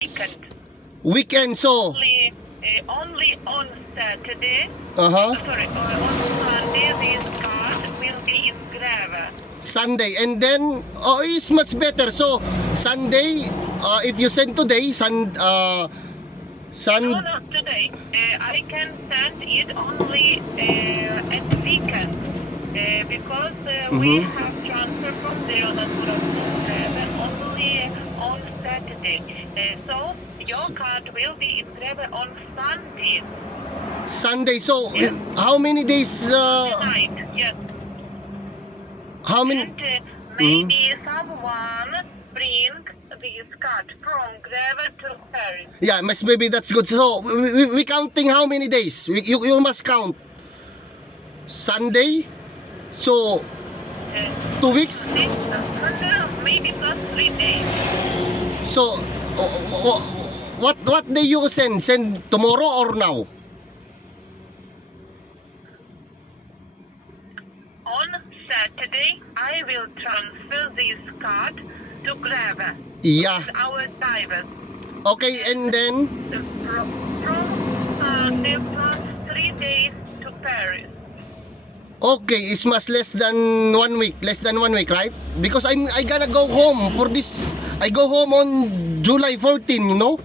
weekend. Weekend, so... Only on Saturday. Uh-huh. Sorry, on Sunday this card will be in Greve. Sunday, and then it's much better. So Sunday, if you send today, No, not today. I can send it only at weekend because we have transfer from Leonardura to Greve only on Saturday. So your card will be in Greve on Sunday. Sunday. So Yes. how many days? Tonight, yes. How many? And maybe someone bring this card from Greve to Paris. Yeah, maybe that's good. So we counting how many days? You must count. Sunday. So 2 weeks. Maybe plus 3 days. So what day you send? Send tomorrow or now? On Saturday, I will transfer this card to Greve. Yeah. Our drivers. Okay, and then From Sunday plus 3 days to Paris. okay, it's much less than 1 week. Less than 1 week, right? Because I gonna go home for this. I go home on July 14, you know?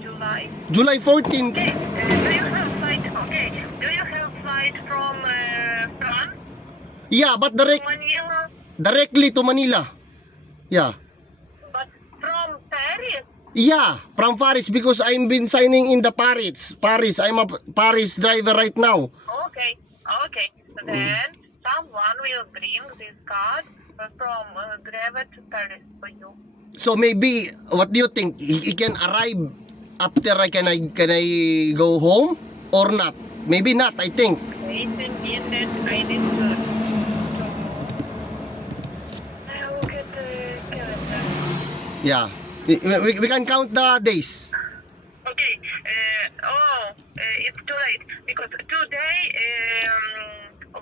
July. July 14. Okay. Do you have flight? Okay. Do you have flight from France Yeah, but to Manila? directly to Manila. Yeah. But from Paris? Yeah, from Paris because I'm been signing in the Paris. I'm a Paris driver right now. Okay. Okay. Then someone will bring this card from Greve to Paris for you. So maybe what do you think? He can arrive after can I go home or not? Maybe not, I think. Wait a minute. I need to look at the calendar. Yeah. We can count the days. Okay. It's too late because today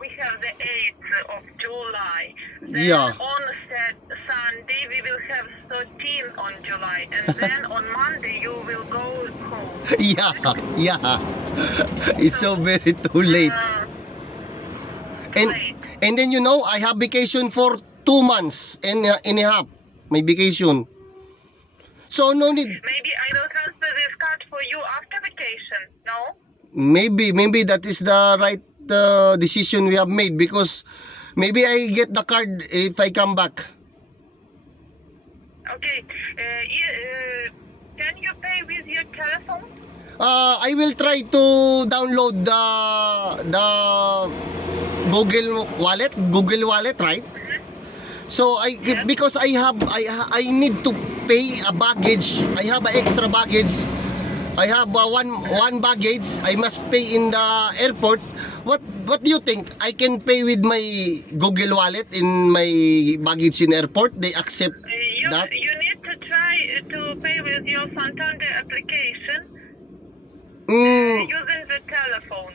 we have the 8th of July. Then Yeah. on Sunday we will have 13 on July, and then on Monday you will go home. Yeah. It's so very too late. And Late. and then you know I have vacation for 2 months and a half. My vacation. So no need. Maybe I will transfer this card for you after vacation. No? Maybe that is the right decision we have made because maybe I get the card if I come back. Okay. Can you pay with your telephone? I will try to download the Google Wallet, right? So because I need to pay a baggage. I have an extra baggage. I have one baggage. I must pay in the airport. What do you think? I can pay with my Google Wallet in my baggage in airport? They accept that? You need to try to pay with your Santander application using the telephone.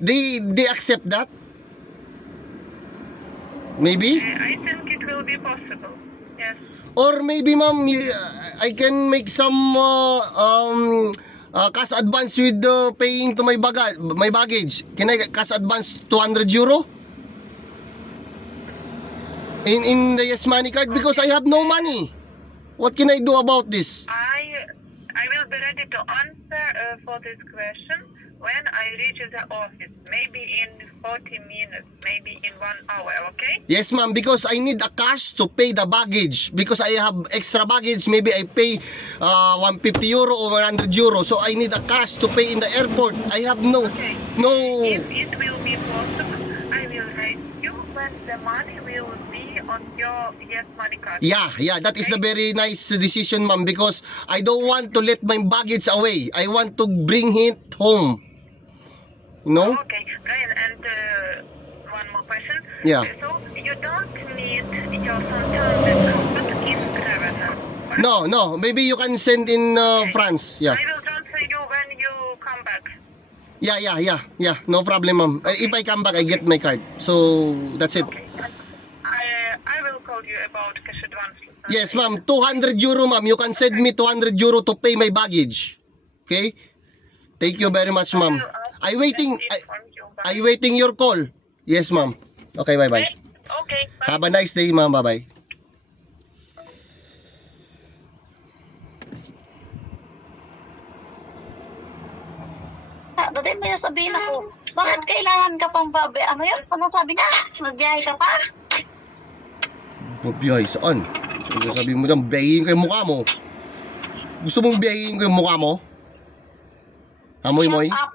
They accept that? Maybe? I think it will be possible. Yes. Or maybe ma'am, I can make some cash advance with paying to my baggage. Can I cash advance 200 euro? In the Yes Money card because I have no money. What can I do about this? I will be ready to answer for this question when I reach the office. Maybe in 40 minutes, maybe in 1 hour, okay? Yes ma'am, because I need a cash to pay the baggage. Because I have extra baggage, maybe I pay 150 euro or 100 euro. So I need a cash to pay in the airport. I have no. If it will be possible, I will write you when the money will be on your Yes Money card. Yeah, that is a very nice decision ma'am because I don't want to let my baggage away. I want to bring it home. You know? Okay, Brian, and one more question. Yeah. So you don't need your Santander account in Greve. No, maybe you can send in France. Yeah. I will transfer you when you come back. Yeah. No problem ma'am. If I come back, I get my card. So that's it. Okay. I will call you about cash advance Yes, ma'am. 200 euro, ma'am. You can send me 200 euro to pay my baggage. Okay? Thank you very much, ma'am. I waiting your call. Yes, ma'am. Okay, bye-bye. Okay. Bye. Have a nice day, ma'am. Bye-bye. Dati may sabihin ako, bakit kailangan ka pang ano yun? Ano sabi niya? Magbiyahe ka pa? Babiyahe, saan? Ano sabi mo dyan, biyahin ko yung mukha mo. Gusto mong biyahin ko yung mukha mo? Amoy-moy? Shut up,